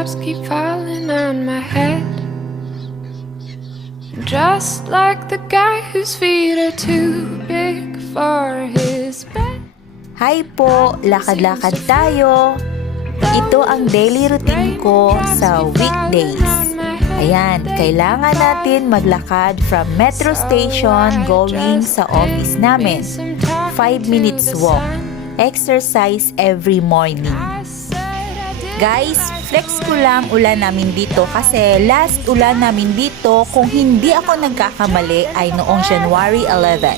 raindrops keep falling on my head, just like the guy whose feet are too big for his bed. Hi po, lakad-lakad tayo. Ito ang daily routine ko sa weekdays. Ayan, kailangan natin maglakad from metro station going sa office namin. 5 minutes walk. Exercise every morning. Guys, flex ko lang ulan namin dito kasi last ulan namin dito, kung hindi ako nagkakamali, ay noong January 11.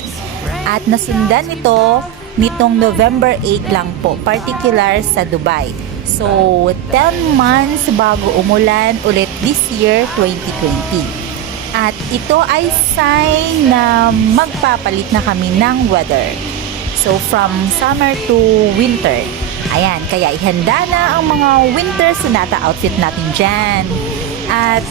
At nasundan ito nitong November 8 lang po, particular sa Dubai. So, 10 months bago umulan ulit this year, 2020. At ito ay sign na magpapalit na kami ng weather. So, from summer to winter. Ayan, kaya ihanda na ang mga winter sonata outfit natin dyan. At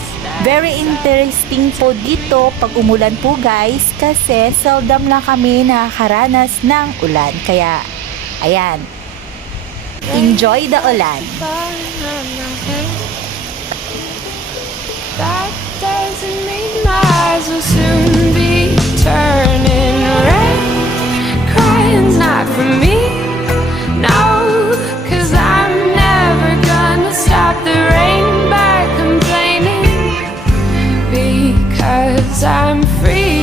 very interesting po dito pag umulan po guys, kasi seldom lang kami nakakaranas ng ulan. Kaya, ayan, enjoy the ulan. That doesn't mean my eyes will soon be turning red. Crying's not for me, no, 'cause I'm never gonna stop the rain by complaining, because I'm free.